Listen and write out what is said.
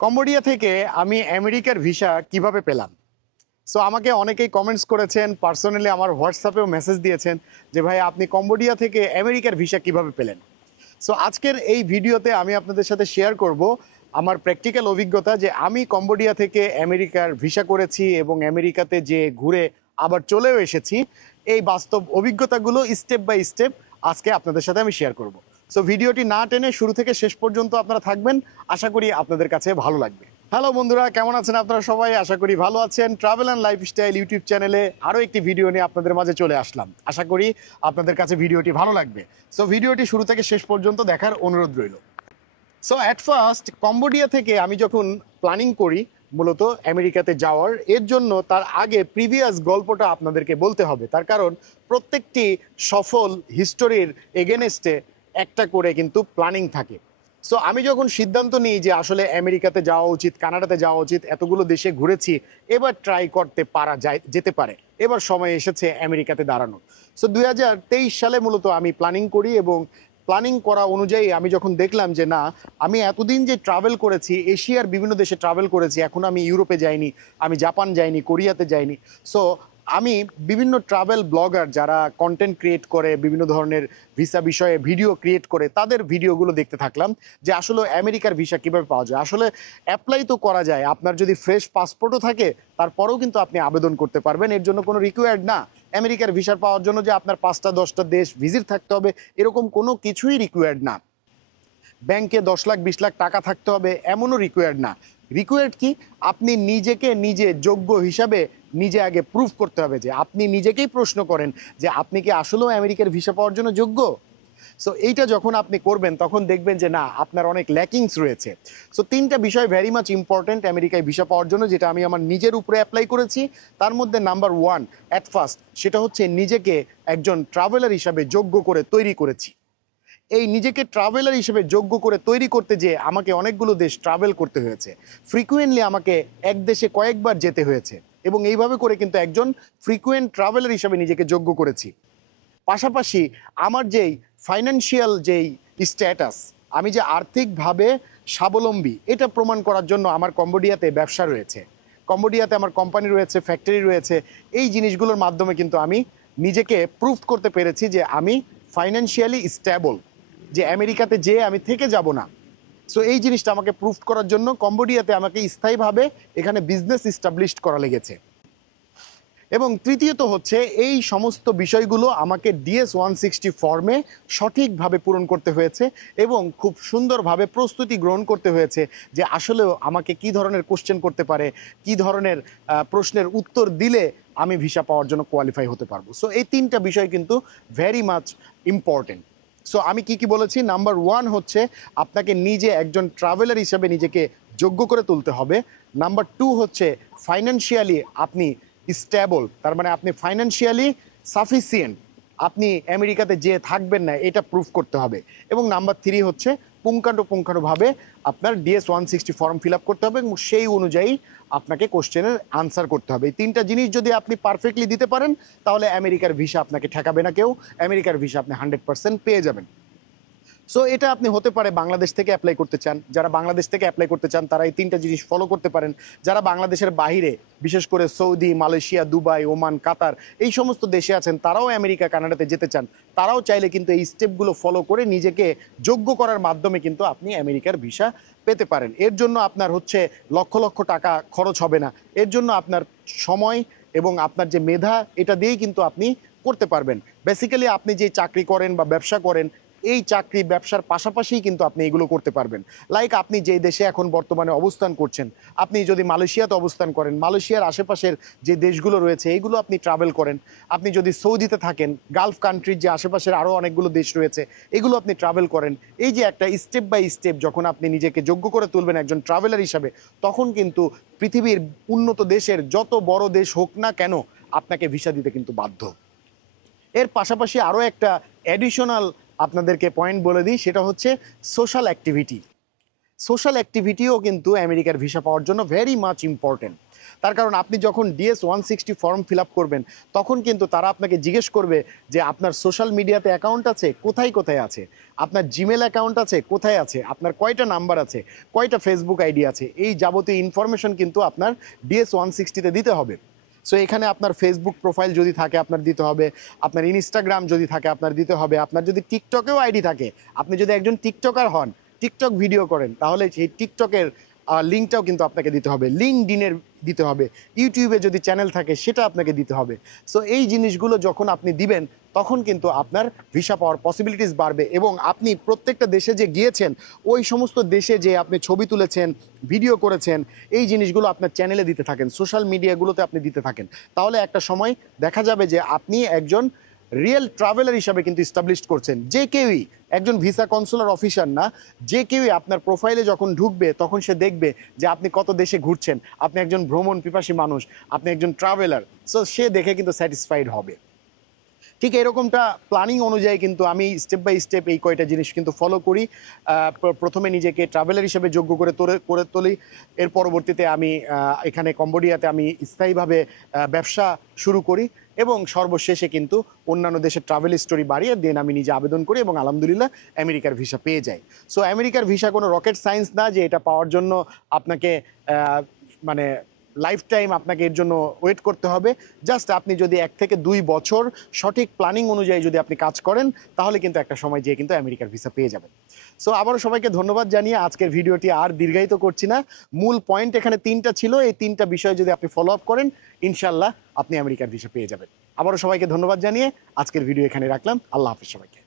Cambodia থেকে আমি আমেরিকার ভিসা কিভাবে পেলাম? সো আমাকে অনেকেই কমেন্টস করেছেন, পার্সোনালি আমার হোয়াটসঅ্যাপেও মেসেজ দিয়েছেন যে ভাই আপনি কম্বোডিয়া থেকে আমেরিকার ভিসা কিভাবে পেলেন? সো আজকের এই ভিডিওতে আমি আপনাদের সাথে শেয়ার করব আমার প্র্যাকটিক্যাল অভিজ্ঞতা যে আমি কম্বোডিয়া থেকে আমেরিকার ভিসা করেছি এবং আমেরিকাতে যে ঘুরে আবার চলেও এসেছি। এই বাস্তব অভিজ্ঞতাগুলো স্টেপ বাই স্টেপ আজকে আপনাদের সাথে আমি শেয়ার করব। সো ভিডিওটি না টেনে শুরু থেকে শেষ পর্যন্ত আপনারা থাকবেন, আশা করি আপনাদের কাছে ভালো লাগবে। হ্যালো বন্ধুরা, কেমন আছেন আপনারা সবাই? আশা করি ভালো আছেন। ট্রাভেল অ্যান্ড লাইফস্টাইল ইউটিউব চ্যানেলে আরও একটি ভিডিও নিয়ে আপনাদের মাঝে চলে আসলাম। আশা করি আপনাদের কাছে ভিডিওটি ভালো লাগবে। সো ভিডিওটি শুরু থেকে শেষ পর্যন্ত দেখার অনুরোধ রইল। সো অ্যাট ফার্স্ট কম্বোডিয়া থেকে আমি যখন প্ল্যানিং করি মূলত আমেরিকাতে যাওয়ার, এর জন্য তার আগে প্রিভিয়াস গল্পটা আপনাদেরকে বলতে হবে। তার কারণ প্রত্যেকটি সফল হিস্টোরির এগেনস্টে একটা করে কিন্তু প্ল্যানিং থাকে। সো আমি যখন সিদ্ধান্ত নিই যে আসলে আমেরিকাতে যাওয়া উচিত, কানাডাতে যাওয়া উচিত, এতগুলো দেশে ঘুরেছি, এবার ট্রাই করতে পারা যেতে পারে, এবার সময় এসেছে আমেরিকাতে দাঁড়ানো। সো 2023 সালে মূলত আমি প্ল্যানিং করি এবং প্ল্যানিং করা অনুযায়ী আমি যখন দেখলাম যে না, আমি এতদিন যে ট্রাভেল করেছি, এশিয়ার বিভিন্ন দেশে ট্রাভেল করেছি, এখন আমি ইউরোপে যাইনি, আমি জাপান যাইনি, কোরিয়াতে যাইনি। সো আমি বিভিন্ন ট্রাভেল ব্লগার যারা কন্টেন্ট ক্রিয়েট করে, বিভিন্ন ধরনের ভিসা বিষয়ে ভিডিও ক্রিয়েট করে, তাদের ভিডিওগুলো দেখতে থাকলাম যে আসলে আমেরিকার ভিসা কীভাবে পাওয়া যায়। আসলে অ্যাপ্লাই তো করা যায়, আপনার যদি ফ্রেশ পাসপোর্টও থাকে তারপরেও কিন্তু আপনি আবেদন করতে পারবেন। এর জন্য কোনো রিকোয়ার্ড না আমেরিকার ভিসা পাওয়ার জন্য যে আপনার 5টা 10টা দেশ ভিজিট থাকতে হবে, এরকম কোনো কিছুই রিকোয়ার্ড না। ব্যাংকে 10 লাখ 20 লাখ টাকা থাকতে হবে এমনও রিকোয়ার্ড না। রিকোয়ার্ড কি? আপনি নিজেকে নিজে যোগ্য হিসাবে নিজে আগে প্রুফ করতে হবে, যে আপনি নিজেকেই প্রশ্ন করেন যে আপনি কি আসলেও আমেরিকার ভিসা পাওয়ার জন্য যোগ্য। সো এইটা যখন আপনি করবেন তখন দেখবেন যে না, আপনার অনেক ল্যাকিংস রয়েছে। সো 3টা বিষয় ভেরি মাচ ইম্পর্টেন্ট আমেরিকায় ভিসা পাওয়ার জন্য, যেটা আমি আমার নিজের উপরে অ্যাপ্লাই করেছি। তার মধ্যে নাম্বার 1 অ্যাট ফার্স্ট, সেটা হচ্ছে নিজেকে একজন ট্রাভেলার হিসাবে যোগ্য করে তৈরি করেছি। এই নিজেকে ট্রাভেলার হিসেবে যোগ্য করে তৈরি করতে যেয়ে আমাকে অনেকগুলো দেশ ট্রাভেল করতে হয়েছে। ফ্রিকুয়েন্টলি আমাকে এক দেশে কয়েকবার যেতে হয়েছে এবং এইভাবে করে কিন্তু একজন ফ্রিকুয়েন্ট ট্রাভেলার হিসেবে নিজেকে যোগ্য করেছি। পাশাপাশি আমার যেই ফাইন্যান্সিয়াল যেই স্ট্যাটাস, আমি যে আর্থিকভাবে স্বাবলম্বী, এটা প্রমাণ করার জন্য আমার কম্বোডিয়াতে ব্যবসা রয়েছে, কম্বোডিয়াতে আমার কোম্পানি রয়েছে, ফ্যাক্টরি রয়েছে। এই জিনিসগুলোর মাধ্যমে কিন্তু আমি নিজেকে প্রুভ করতে পেরেছি যে আমি ফাইন্যান্সিয়ালি স্ট্যাবল, যে আমেরিকাতে যেয়ে আমি থেকে যাব না। সো এই জিনিসটা আমাকে প্রুভ করার জন্য কম্বোডিয়াতে আমাকে স্থায়ীভাবে এখানে বিজনেস এস্টাবলিশড করা লেগেছে। এবং তৃতীয়ত হচ্ছে এই সমস্ত বিষয়গুলো আমাকে DS-160 ফর্মে সঠিকভাবে পূরণ করতে হয়েছে এবং খুব সুন্দরভাবে প্রস্তুতি গ্রহণ করতে হয়েছে যে আসলেও আমাকে কি ধরনের কোশ্চেন করতে পারে, কি ধরনের প্রশ্নের উত্তর দিলে আমি ভিসা পাওয়ার জন্য কোয়ালিফাই হতে পারবো। সো এই 3টা বিষয় কিন্তু ভেরি মাচ ইম্পর্টেন্ট। সো আমি কি বলেছি? নাম্বার 1 হচ্ছে আপনাকে নিজে একজন ট্রাভেলার হিসেবে নিজেকে যোগ্য করে তুলতে হবে। নাম্বার 2 হচ্ছে ফাইন্যান্সিয়ালি আপনি স্টেবল, তার মানে আপনি ফাইন্যান্সিয়ালি সাফিসিয়েন্ট, আপনি আমেরিকাতে যে থাকবেন না এটা প্রুফ করতে হবে। এবং নাম্বার 3 হচ্ছে পুঙ্খানুপুঙ্খানুভাবে আপনার DS-160 ফর্ম ফিল আপ করতে হবে এবং সেই অনুযায়ী আপনাকে কোশ্চেনের আনসার করতে হবে। এই 3টা জিনিস যদি আপনি পারফেক্টলি দিতে পারেন তাহলে আমেরিকার ভিসা আপনাকে ঠেকাবে না কেউ, আমেরিকার ভিসা আপনি 100% পেয়ে যাবেন। সো এটা আপনি হতে পারে বাংলাদেশ থেকে অ্যাপ্লাই করতে চান, যারা বাংলাদেশ থেকে অ্যাপ্লাই করতে চান তারা এই 3টা জিনিস ফলো করতে পারেন। যারা বাংলাদেশের বাইরে, বিশেষ করে সৌদি, মালয়েশিয়া, দুবাই, ওমান, কাতার, এই সমস্ত দেশে আছেন, তারাও আমেরিকা, কানাডাতে যেতে চান, তারাও চাইলে কিন্তু এই স্টেপগুলো ফলো করে নিজেকে যোগ্য করার মাধ্যমে কিন্তু আপনি আমেরিকার ভিসা পেতে পারেন। এর জন্য আপনার হচ্ছে লক্ষ লক্ষ টাকা খরচ হবে না, এর জন্য আপনার সময় এবং আপনার যে মেধা, এটা দিয়েই কিন্তু আপনি করতে পারবেন। বেসিক্যালি আপনি যে চাকরি করেন বা ব্যবসা করেন, এই চাকরি ব্যবসার পাশাপাশিই কিন্তু আপনি এগুলো করতে পারবেন। লাইক আপনি যে দেশে এখন বর্তমানে অবস্থান করছেন, আপনি যদি মালয়েশিয়াতে অবস্থান করেন, মালয়েশিয়ার আশেপাশের যে দেশগুলো রয়েছে এইগুলো আপনি ট্রাভেল করেন। আপনি যদি সৌদিতে থাকেন, গালফ কান্ট্রির যে আশেপাশের আরও অনেকগুলো দেশ রয়েছে এগুলো আপনি ট্রাভেল করেন। এই যে একটা স্টেপ বাই স্টেপ যখন আপনি নিজেকে যোগ্য করে তুলবেন একজন ট্রাভেলার হিসাবে, তখন কিন্তু পৃথিবীর উন্নত দেশের যত বড় দেশ হোক না কেন আপনাকে ভিসা দিতে কিন্তু বাধ্য। এর পাশাপাশি আরও একটা অ্যাডিশনাল আপনাদেরকে পয়েন্ট বলে দিই, সেটা হচ্ছে সোশ্যাল অ্যাক্টিভিটি। সোশ্যাল অ্যাক্টিভিটিও কিন্তু আমেরিকার ভিসা পাওয়ার জন্য ভেরি মাচ ইম্পর্টেন্ট। তার কারণ আপনি যখন DS-160 ফর্ম ফিল আপ করবেন তখন কিন্তু তারা আপনাকে জিজ্ঞেস করবে যে আপনার সোশ্যাল মিডিয়াতে অ্যাকাউন্ট আছে, কোথায় কোথায় আছে, আপনার জিমেল অ্যাকাউন্ট আছে, কোথায় আছে, আপনার কয়টা নাম্বার আছে, কয়টা ফেসবুক আইডি আছে, এই যাবতীয় ইনফরমেশন কিন্তু আপনার DS-160-তে দিতে হবে। সো এখানে আপনার ফেসবুক প্রোফাইল যদি থাকে আপনার দিতে হবে, আপনার ইনস্টাগ্রাম যদি থাকে আপনার দিতে হবে, আপনার যদি টিকটকেও আইডি থাকে, আপনি যদি একজন টিকটকার হন, টিকটক ভিডিও করেন, তাহলে সেই টিকটকের লিঙ্কটাও কিন্তু আপনাকে দিতে হবে, লিঙ্কডইনের দিতে হবে, ইউটিউবে যদি চ্যানেল থাকে সেটা আপনাকে দিতে হবে। সো এই জিনিসগুলো যখন আপনি দিবেন তখন কিন্তু আপনার ভিসা পাওয়ার পসিবিলিটিস বাড়বে এবং আপনি প্রত্যেকটা দেশে যে গিয়েছেন ওই সমস্ত দেশে যে আপনি ছবি তুলেছেন, ভিডিও করেছেন, এই জিনিসগুলো আপনার চ্যানেলে দিতে থাকেন, সোশ্যাল মিডিয়াগুলোতে আপনি দিতে থাকেন, তাহলে একটা সময় দেখা যাবে যে আপনি একজন রিয়েল ট্রাভেলার হিসাবে কিন্তু ইস্টাবলিশড করছেন। যে কেউই, একজন ভিসা কনসুলার অফিসার না, যে কেউই আপনার প্রোফাইলে যখন ঢুকবে তখন সে দেখবে যে আপনি কত দেশে ঘুরছেন, আপনি একজন ভ্রমণ পিপাসী মানুষ, আপনি একজন ট্রাভেলার। সো সে দেখে কিন্তু স্যাটিসফাইড হবে। ঠিক এরকমটা প্ল্যানিং অনুযায়ী কিন্তু আমি স্টেপ বাই স্টেপ এই কয়টা জিনিস কিন্তু ফলো করি। প্রথমে নিজেকে ট্রাভেলার হিসেবে যোগ্য করে তুলি, এর পরবর্তীতে আমি এখানে কম্বোডিয়াতে আমি স্থায়ীভাবে ব্যবসা শুরু করি এবং সর্বশেষে কিন্তু অন্যান্য দেশের ট্রাভেল স্টোরি বাড়িয়ে দেন আমি নিজে আবেদন করি এবং আলহামদুলিল্লাহ আমেরিকার ভিসা পেয়ে যাই। সো আমেরিকার ভিসা কোনো রকেট সায়েন্স না যে এটা পাওয়ার জন্য আপনাকে মানে লাইফ টাইম আপনাকে এর জন্য ওয়েট করতে হবে। জাস্ট আপনি যদি 1 থেকে 2 বছর সঠিক প্ল্যানিং অনুযায়ী যদি আপনি কাজ করেন তাহলে কিন্তু একটা সময় যেয়ে কিন্তু আমেরিকার ভিসা পেয়ে যাবেন। সো আবারও সবাইকে ধন্যবাদ জানিয়ে আজকের ভিডিওটি আর দীর্ঘায়িত করছি না। মূল পয়েন্ট এখানে 3টা ছিল, এই 3টা বিষয় যদি আপনি ফলো আপ করেন ইনশাল্লাহ আপনি আমেরিকার ভিসা পেয়ে যাবেন। আবারও সবাইকে ধন্যবাদ জানিয়ে আজকের ভিডিও এখানে রাখলাম। আল্লাহ হাফিজ সবাইকে।